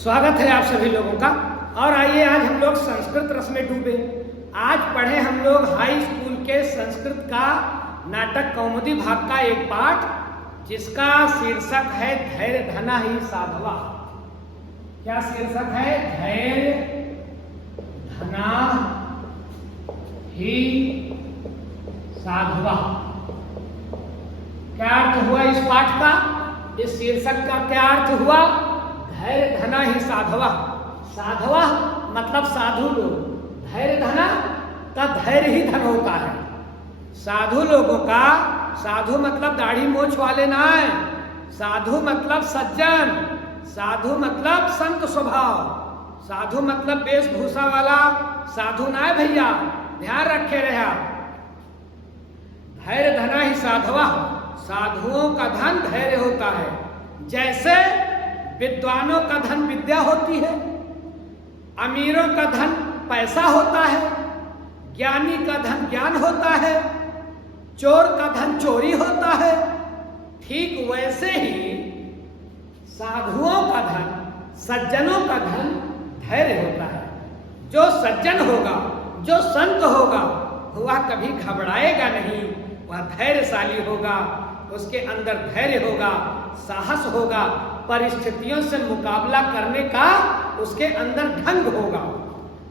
स्वागत है आप सभी लोगों का। और आइए आज हम लोग संस्कृत रस में डूबे। आज पढ़े हम लोग हाई स्कूल के संस्कृत का नाटक कौमुदी भाग का एक पाठ, जिसका शीर्षक है धैर्य धना ही साधवा। क्या शीर्षक है? धैर्य धना ही साधवा। क्या अर्थ हुआ इस पाठ का? इस शीर्षक का क्या अर्थ हुआ? धैर्य धना ही साधवा। साधवा मतलब साधु लोग। धैर्य धना का धैर्य ही धन होता है। साधु लोगों का, साधु मतलब दाढ़ी मोछ वाले ना है, साधु मतलब सज्जन, साधु मतलब संत स्वभाव, साधु मतलब वेशभूषा वाला साधु ना है भैया, ध्यान रखे रहे आप। धैर्य धना ही साधवा। साधुओं का धन धैर्य होता है। जैसे विद्वानों का धन विद्या होती है, अमीरों का धन पैसा होता है, ज्ञानी का धन ज्ञान होता है, चोर का धन चोरी होता है, ठीक वैसे ही साधुओं का धन, सज्जनों का धन धैर्य होता है। जो सज्जन होगा, जो संत होगा, वह कभी घबराएगा नहीं, वह धैर्यशाली होगा, उसके अंदर धैर्य होगा, साहस होगा, परिस्थितियों से मुकाबला करने का उसके अंदर ढंग होगा।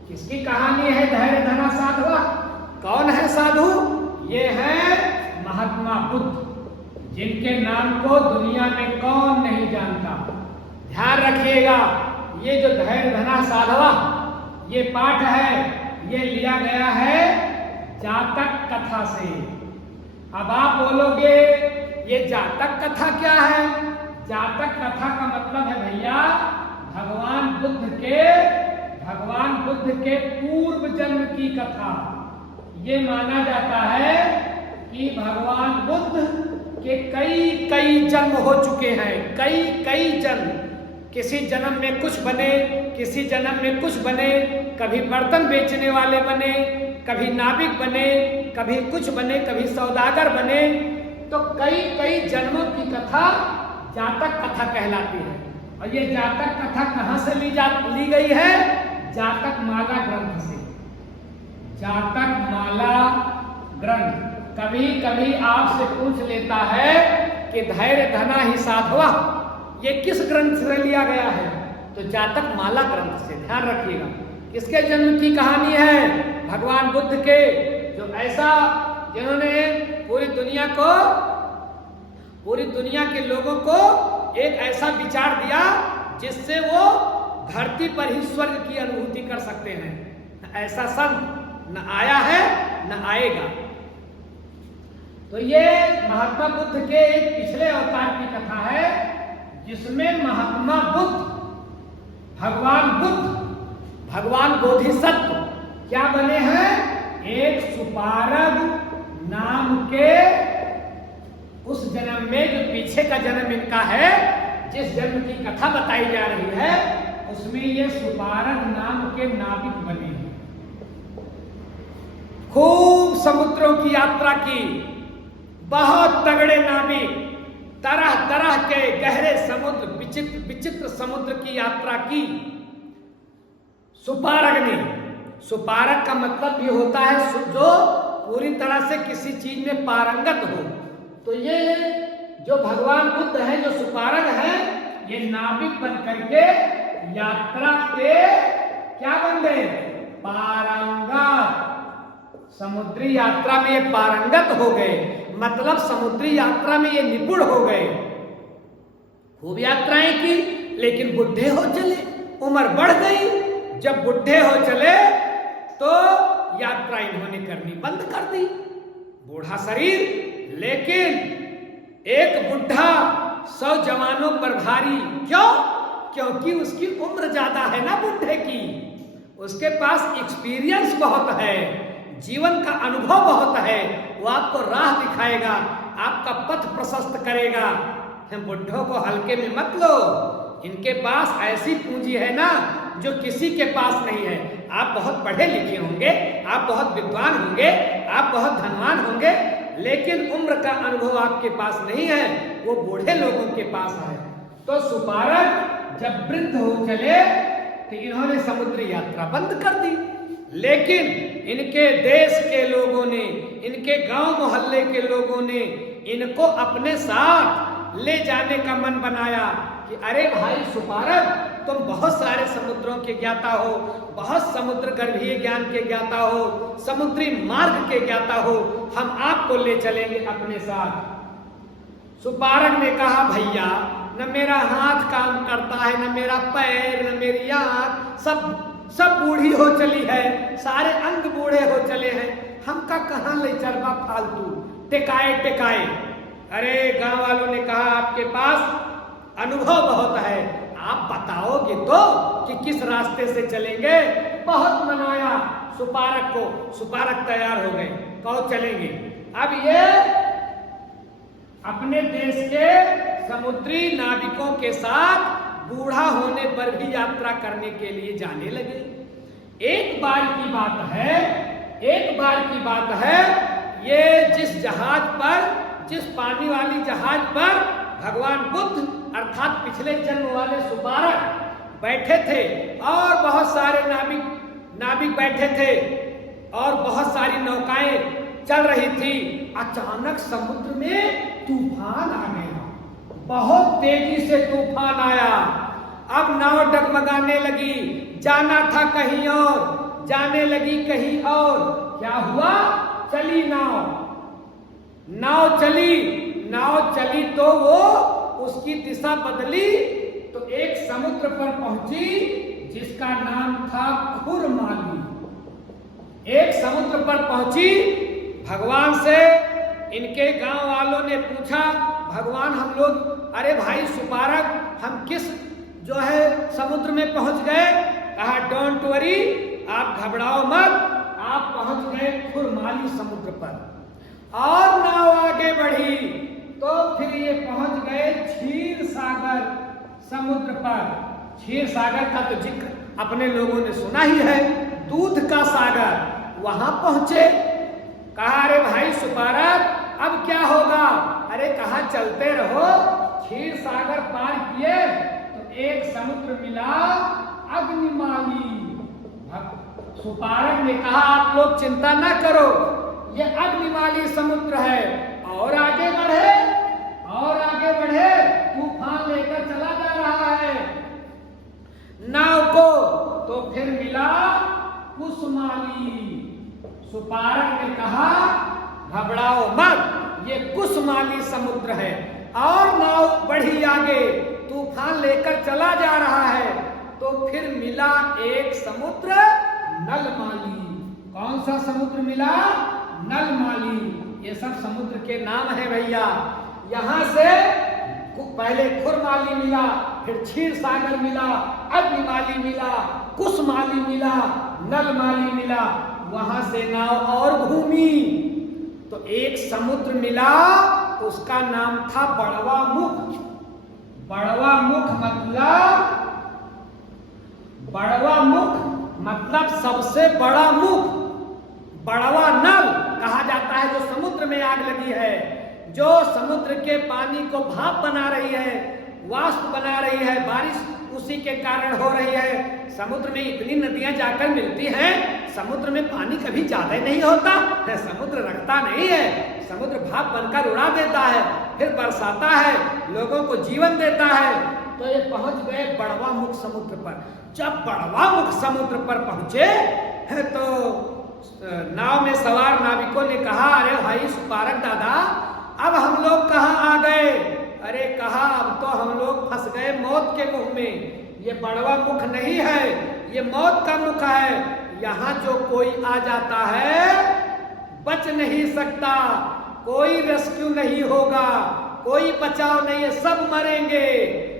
किसकी कहानी है धैर्य धना साधवा? कौन है साधु? ये है महात्मा बुद्ध, जिनके नाम को दुनिया में कौन नहीं जानता। ध्यान रखिएगा, ये जो धैर्य धना साधवा ये पाठ है, ये लिया गया है जातक कथा से। अब आप बोलोगे ये जातक कथा क्या है? जातक कथा का मतलब है भैया भगवान बुद्ध के पूर्व जन्म की कथा। ये माना जाता है कि भगवान बुद्ध के कई जन्म हो चुके हैं, कई जन्म। किसी जन्म में कुछ बने, किसी जन्म में कुछ बने, कभी बर्तन बेचने वाले बने, कभी नाविक बने, कभी कुछ बने, कभी सौदागर बने। तो कई जन्मों की कथा जातक कथा कहलाती है। और ये जातक कथा कहां से ली गई है? जातक माला ग्रंथ से। जातक माला ग्रंथ कभी कभी आपसे पूछ लेता है कि धैर्य धना ही साधवा ये किस ग्रंथ से लिया गया है? तो जातक माला ग्रंथ से। ध्यान रखिएगा, किसके जन्म की कहानी है? भगवान बुद्ध के, जो ऐसा जिन्होंने पूरी दुनिया के लोगों को एक ऐसा विचार दिया जिससे वो धरती पर ही स्वर्ग की अनुभूति कर सकते हैं। ऐसा संत न आया है न आएगा। तो ये महात्मा बुद्ध के एक पिछले अवतार की कथा है, जिसमें महात्मा बुद्ध, भगवान बोधिसत्व क्या बने हैं? एक सुपारग नाम के उस जन्म में, जो पीछे का जन्म इनका है, जिस जन्म की कथा बताई जा रही है, उसमें ये सुपारग नाम के नाविक बने हैं। खूब समुद्रों की यात्रा की, बहुत तगड़े नाविक, तरह तरह के गहरे समुद्र, विचित्र समुद्र की यात्रा की सुपारग ने। सुपारग का मतलब ये होता है जो पूरी तरह से किसी चीज में पारंगत हो। तो ये जो भगवान बुद्ध है, जो सुपारग है, ये नाविक बन करके यात्रा के क्या बन गए? पारंगत। समुद्री यात्रा में ये पारंगत हो गए, मतलब समुद्री यात्रा में ये निपुण हो गए। खूब यात्राएं की, लेकिन बुढ़े हो चले, उम्र बढ़ गई। जब बुढ़े हो चले तो यात्रा इन्होंने करनी बंद कर दी। बूढ़ा शरीर, लेकिन एक बुढ़ा 100 जवानों पर भारी। क्यों? क्योंकि उसकी उम्र ज्यादा है ना बुढ़े की, उसके पास एक्सपीरियंस बहुत है, जीवन का अनुभव बहुत है। वो आपको राह दिखाएगा, आपका पथ प्रशस्त करेगा। बुढ़ों को हल्के में मत लो, इनके पास ऐसी पूंजी है ना जो किसी के पास नहीं है। आप बहुत पढ़े लिखे होंगे, आप बहुत विद्वान होंगे, आप बहुत धनवान होंगे, लेकिन उम्र का अनुभव आपके पास नहीं है, वो बूढ़े लोगों के पास है। तो सुपारग जब वृद्ध हो चले तो इन्होंने समुद्र यात्रा बंद कर दी। लेकिन इनके देश के लोगों ने, इनके गांव मोहल्ले के लोगों ने इनको अपने साथ ले जाने का मन बनाया कि अरे भाई सुपारक, तुम बहुत सारे समुद्रों के ज्ञाता हो, बहुत समुद्र गर्भीय ज्ञान के ज्ञाता हो, समुद्री मार्ग के ज्ञाता हो, हम आपको ले चलेंगे अपने साथ। सुपारक ने कहा भैया, न मेरा हाथ काम करता है, न मेरा पैर, न मेरी आंख, सब बूढ़ी हो चली है, सारे अंग बूढ़े हो चले हैं, हमका कहाँ ले चलवा फालतू, टिकाए। अरे गांव वालों ने कहा आपके पास अनुभव बहुत है, आप बताओगे तो कि किस रास्ते से चलेंगे। बहुत मनाया सुपारक को, सुपारक तैयार हो गए, कहो चलेंगे। अब ये अपने देश के समुद्री नाविकों के साथ बूढ़ा होने पर भी यात्रा करने के लिए जाने लगे। एक बार की बात है, ये जिस जहाज पर, जिस पानी वाली जहाज पर भगवान बुद्ध अर्थात पिछले जन्म वाले सुपारक बैठे थे और बहुत सारे नाविक बैठे थे और बहुत सारी नौकाएं चल रही थी, अचानक समुद्र में तूफान आ गया, बहुत तेजी से तूफान आया। अब नाव डगमगाने लगी, जाना था कहीं और, जाने लगी कहीं और। क्या हुआ? चली नाव चली तो वो उसकी दिशा बदली तो एक समुद्र पर पहुंची जिसका नाम था खुरमाली। एक समुद्र पर पहुंची, भगवान से इनके गांव वालों ने पूछा, भगवान हम लोग, अरे भाई सुपारक, हम किस जो है समुद्र में पहुंच गए? कहा डोंट वरी, आप घबराओ मत, आप पहुंच गए खुरमाली समुद्र पर। और नाव आगे बढ़ी तो फिर ये पहुंच गए क्षीर सागर समुद्र पर। क्षीर सागर का तो जिक्र अपने लोगों ने सुना ही है, दूध का सागर। वहां पहुंचे, कहा अरे भाई सुपारक, अब क्या होगा? अरे कहा चलते रहो। क्षीर सागर पार किए तो एक समुद्र मिला, अग्निमाली। सुपारक ने कहा आप लोग चिंता ना करो, ये अग्निमाली समुद्र है। और आगे बढ़े, तूफान लेकर चला जा रहा है नाव को, तो फिर मिला कुसमाली। सुपारक ने कहा घबराओ मत, ये कुसमाली समुद्र है। और नाव बढ़ी आगे, तूफान लेकर चला जा रहा है, तो फिर मिला एक समुद्र नलमाली। कौन सा समुद्र मिला? नलमाली। ये सब समुद्र के नाम है भैया। यहां से पहले खुरमाली मिला, फिर क्षीर सागर मिला, अग्निमाली मिला, कुसमाली मिला, नलमाली मिला। वहां से नाव और घूमी तो एक समुद्र मिला, उसका नाम था बड़वा मुख। बड़वा मुख मतलब सबसे बड़ा मुख। बड़वा नल कहा जाता है जो समुद्र में आग लगी है, जो समुद्र के पानी को भाप बना रही है, वाष्प बना रही है, बारिश उसी के कारण हो रही है। समुद्र में इतनी नदियां जाकर मिलती हैं, समुद्र में पानी कभी ज्यादा नहीं होता है, समुद्र रखता नहीं है, समुद्र भाप बनकर उड़ा देता है, फिर बरसाता है, लोगों को जीवन देता है। तो ये पहुंच गए बड़वा मुख समुद्र पर। जब बड़वा मुख समुद्र पर पहुंचे तो नाव में सवार नाविकों ने कहा अरे भाई सुपारक दादा, अब हम लोग कहाँ आ गए? अरे कहा अब तो हम लोग फंस गए मौत के मुख में। ये बड़वा मुख नहीं है, ये मौत का मुख है। यहाँ जो कोई आ जाता है बच नहीं सकता, कोई रेस्क्यू नहीं होगा, कोई बचाव नहीं है, सब मरेंगे।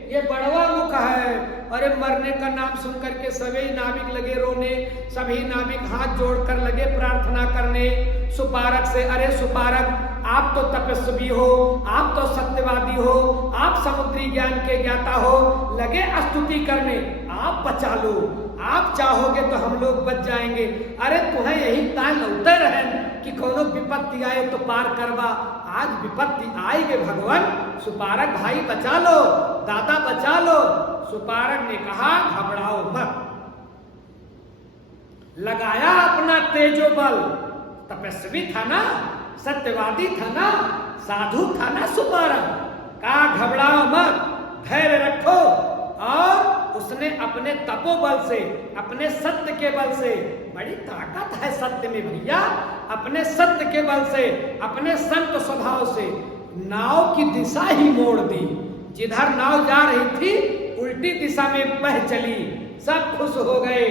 ये बड़वा मुख है। अरे मरने का नाम सुनकर के सभी नाविक लगे रोने, सभी नाविक हाथ जोड़कर लगे प्रार्थना करने सुपारक से। अरे सुपारक, आप तो तपस्वी हो, आप तो सत्यवादी हो, आप समुद्री ज्ञान के ज्ञाता हो, लगे स्तुति करने, आप बचा लो, आप चाहोगे तो हम लोग बच जाएंगे। अरे तुम्हें यही तान लौटे रहे कि कोनो विपत्ति आए तो पार करवा। आज विपत्ति आई गे भगवान, सुपारक भाई बचा लो, दादा बचा लो। सुपारक ने कहा घबराओ मत, लगाया अपना तेजोबल, तपस्वी था ना, सत्यवादी था ना, साधु था ना सुपारक, कहा घबराओ मत, धैर्य रखो। और उसने अपने तपोबल से, अपने सत्य के बल से, बड़ी ताकत है सत्य में भैया, अपने सत्य के बल से, अपने संत स्वभाव से नाव की दिशा ही मोड़ दी। जिधर नाव जा रही थी उल्टी दिशा में बह चली। सब खुश हो गए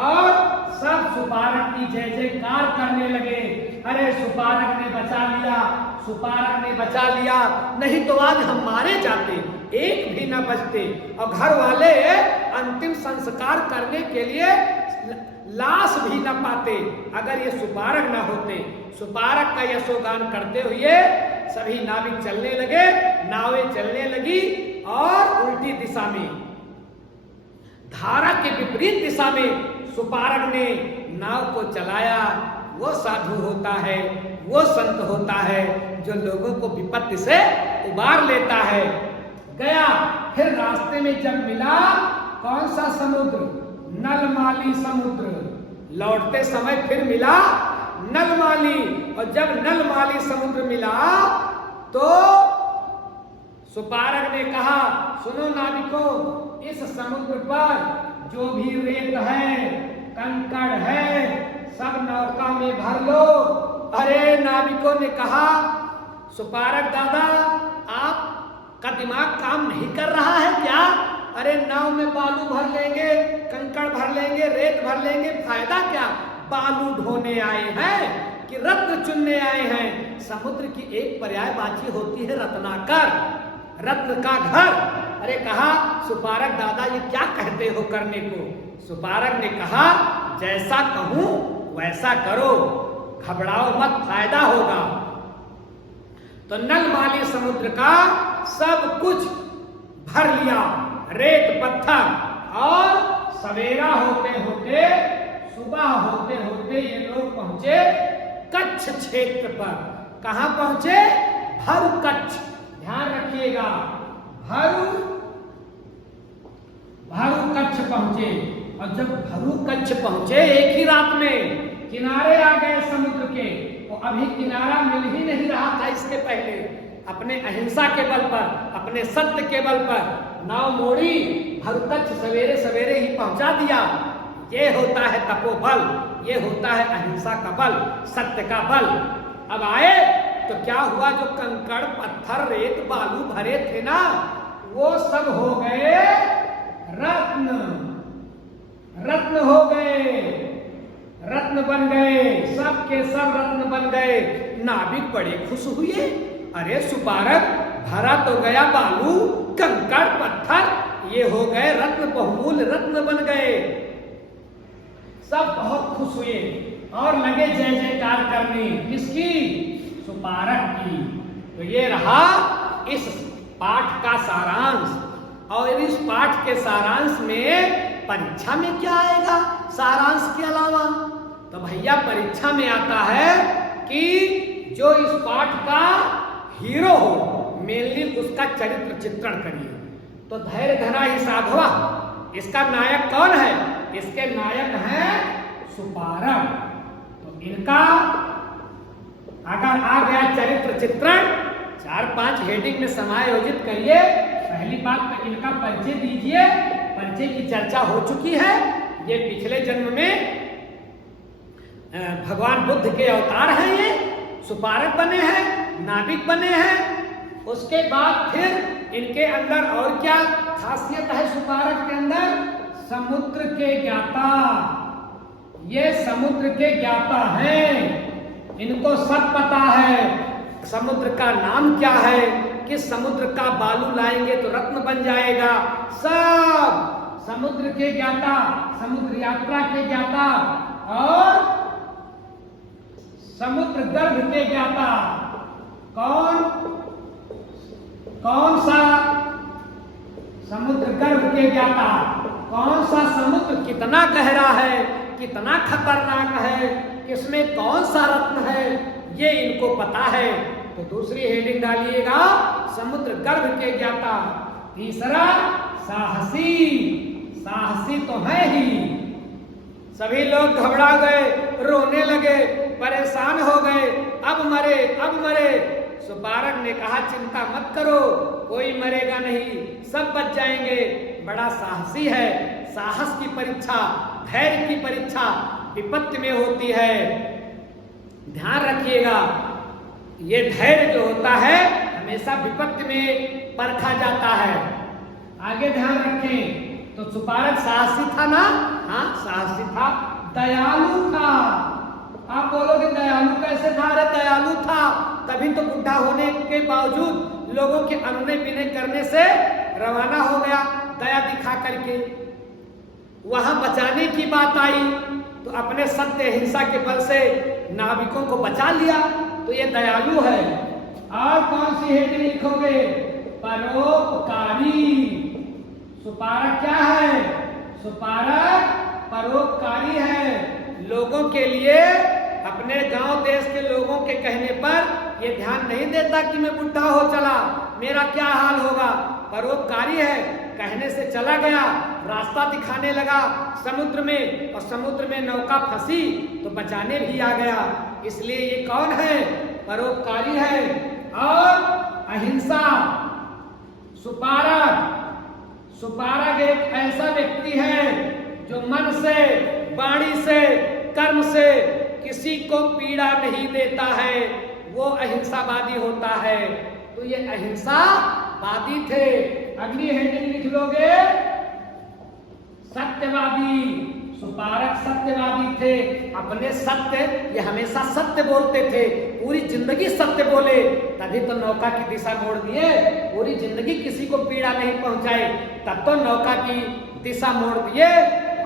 और सब सुपारक की जय जयकार करने लगे। अरे सुपारक ने बचा लिया, सुपारक ने बचा लिया, नहीं तो आज हम मारे जाते, एक भी न बचते। और घर वाले अंतिम संस्कार करने के लिए लाश भी न पाते अगर ये सुपारक न होते। सुपारक का यशोगान करते हुए सभी नाविक चलने लगे, नावें चलने लगी और उल्टी दिशा में, धारा के विपरीत दिशा में सुपारक ने नाव को चलाया। वो साधु होता है, वो संत होता है जो लोगों को विपत्ति से उबार लेता है। गया, फिर रास्ते में जब मिला कौन सा समुद्र? नलमाली समुद्र। लौटते समय फिर मिला नलमाली, और जब नलमाली समुद्र मिला तो सुपारक ने कहा सुनो नाविकों, इस समुद्र पर जो भी रेत है, कंकड़ है, सब नौका में भर लो। अरे नाविकों ने कहा सुपारक दादा आपका दिमाग काम नहीं कर रहा है क्या? अरे नाव में बालू भर लेंगे, कंकड़ भर लेंगे, रेत भर लेंगे, फायदा क्या? बालू ढोने आए हैं कि रत्न चुनने आए हैं? समुद्र की एक पर्यायवाची होती है रत्नाकर, रत्न का घर। अरे कहा सुपारक दादा ये क्या कहते हो करने को? सुपारक ने कहा जैसा कहूं वैसा करो, घबराओ मत, फायदा होगा। तो नलमाली समुद्र का सब कुछ भर लिया, रेत पत्थर, और सवेरा होते होते, सुबह होते होते ये लोग पहुंचे कच्छ क्षेत्र पर। कहां पहुंचे? भरू कच्छ। ध्यान रखिएगा, भरू कच्छ पहुंचे। और जब भरू कच्छ पहुंचे एक ही रात में किनारे आ गए समुद्र के। तो अभी किनारा मिल ही नहीं रहा था इसके पहले। अपने अहिंसा के बल पर, अपने सत्य के बल पर नाव मोड़ी, भरू कच्छ सवेरे सवेरे ही पहुंचा दिया। ये होता है तपोबल, ये होता है अहिंसा का बल, सत्य का बल। अब आए तो क्या हुआ? जो कंकड़ पत्थर रेत बालू भरे थे ना, वो सब हो गए रत्न, रत्न हो गए, रत्न बन गए, सब के सब रत्न बन गए। नाविक बड़े खुश हुए। अरे सुपारक भरा तो गया बालू, कंकड़ पत्थर, ये हो गए रत्न, बहुमूल्य रत्न बन गए। सब बहुत खुश हुए और लगे जय जयकार करने। किसकी? सुपारक की। तो ये रहा इस पाठ का सारांश। और इस पाठ के सारांश में परीक्षा में क्या आएगा सारांश के अलावा? तो भैया परीक्षा में आता है कि जो इस पाठ का हीरो हो, मेनली उसका चरित्र चित्रण करिए। तो धैर्य धरा ही साधवा, इसका नायक कौन है? इसके नायक हैं सुपारक। तो इनका अगर आ गया चरित्र चित्रण, 4-5 हेडिंग में समायोजित करिए। पहली बात तो इनका परिचय दीजिए। परिचय की चर्चा हो चुकी है। ये पिछले जन्म में भगवान बुद्ध के अवतार हैं, ये सुपारक बने हैं, नाविक बने हैं। उसके बाद फिर इनके अंदर और क्या खासियत है? सुपारक के अंदर समुद्र के ज्ञाता, ये समुद्र के ज्ञाता हैं। इनको सब पता है समुद्र का नाम क्या है, किस समुद्र का बालू लाएंगे तो रत्न बन जाएगा। सब समुद्र के ज्ञाता, समुद्र यात्रा के ज्ञाता और समुद्र गर्भ के ज्ञाता। कौन सा समुद्र गर्भ के ज्ञाता? कौन सा समुद्र कितना गहरा है, कितना खतरनाक है, किसमें कौन सा रत्न है, ये इनको पता है। तो दूसरी हेडिंग डालिएगा समुद्र गर्भ के ज्ञाता। तीसरा साहसी तो है ही। सभी लोग घबरा गए, रोने लगे, परेशान हो गए, अब मरे। सुपारक ने कहा चिंता मत करो, कोई मरेगा नहीं, सब बच जाएंगे। बड़ा साहसी है। साहस की परीक्षा, धैर्य की परीक्षा विपत्ति में होती है। ध्यान रखिएगा, ये धैर्य जो होता है हमेशा विपत्ति में परखा जाता है। आगे ध्यान रखें। तो सुपारक साहसी था ना? हाँ, साहसी था, दयालु था। आप बोलोगे दयालु कैसे था? अरे दयालु था तभी तो बुढ़ा होने के बावजूद लोगों के अनुनय विनय करने से रवाना हो गया, दया दिखा करके। वहां बचाने की बात आई तो अपने सत्य हिंसा के बल से नाविकों को बचा लिया, तो ये दयालु है। और कौन सी हेडिंग लिखोगे? परोपकारी। सुपारक क्या है? सुपारक परोपकारी है। लोगों के लिए, अपने गांव देश के लोगों के कहने पर ये ध्यान नहीं देता कि मैं बुढ़ा हो चला, मेरा क्या हाल होगा। परोपकारी है, कहने से चला गया, रास्ता दिखाने लगा समुद्र में, और समुद्र में नौका फंसी तो बचाने भी आ गया। इसलिए ये कौन है? परोपकारी है। और अहिंसा। सुपारक एक ऐसा व्यक्ति है जो मन से, वाणी से, कर्म से किसी को पीड़ा नहीं देता है, वो अहिंसावादी होता है। तो ये अहिंसावादी थे। अगली हेडिंग लिख लोगे, सत्यवादी। सुपारक सत्यवादी थे। अपने सत्य, ये हमेशा सत्य बोलते थे, पूरी जिंदगी सत्य बोले, तभी तो नौका की दिशा मोड़ दिए। पूरी जिंदगी किसी को पीड़ा नहीं पहुंचाए, तब तो नौका की दिशा मोड़ दिए।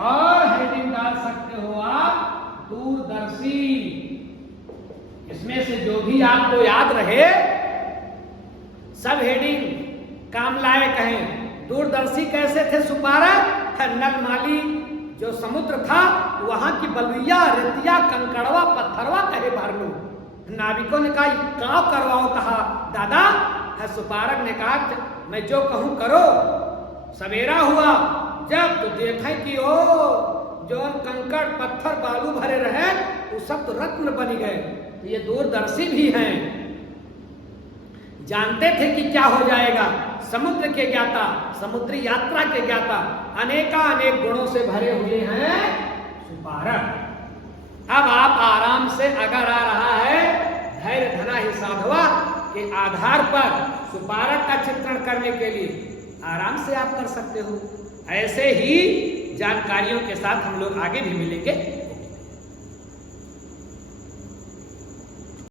और हेडिंग डाल सकते हो आप, दूरदर्शी। इसमें से जो भी आपको याद रहे, सब हेडिंग काम लायक हैं। दूरदर्शी कैसे थे सुपारक? नलमाली जो समुद्र था, वहां की बलुइया, रेतिया, कंकड़वा, पत्थरवा कहे भर लो। नाविकों ने कहा गाँव करवाओ, कहा दादा। सुपारक ने कहा मैं जो कहूं करो। सवेरा हुआ, जब तो देखें कि ओ जो कंकड़ पत्थर बालू भरे रहे, वो सब तो रत्न बन गए। तो ये दूरदर्शी भी हैं, जानते थे कि क्या हो जाएगा। समुद्र के ज्ञाता, समुद्री यात्रा के ज्ञाता, अनेक गुणों से भरे हुए हैं सुपारक। अब आप आराम से, अगर आ रहा है धैर्य धना ही साधवा के आधार पर सुपारक का चित्रण करने के लिए आराम से आप कर सकते हो। ऐसे ही जानकारियों के साथ हम लोग आगे भी मिलेंगे।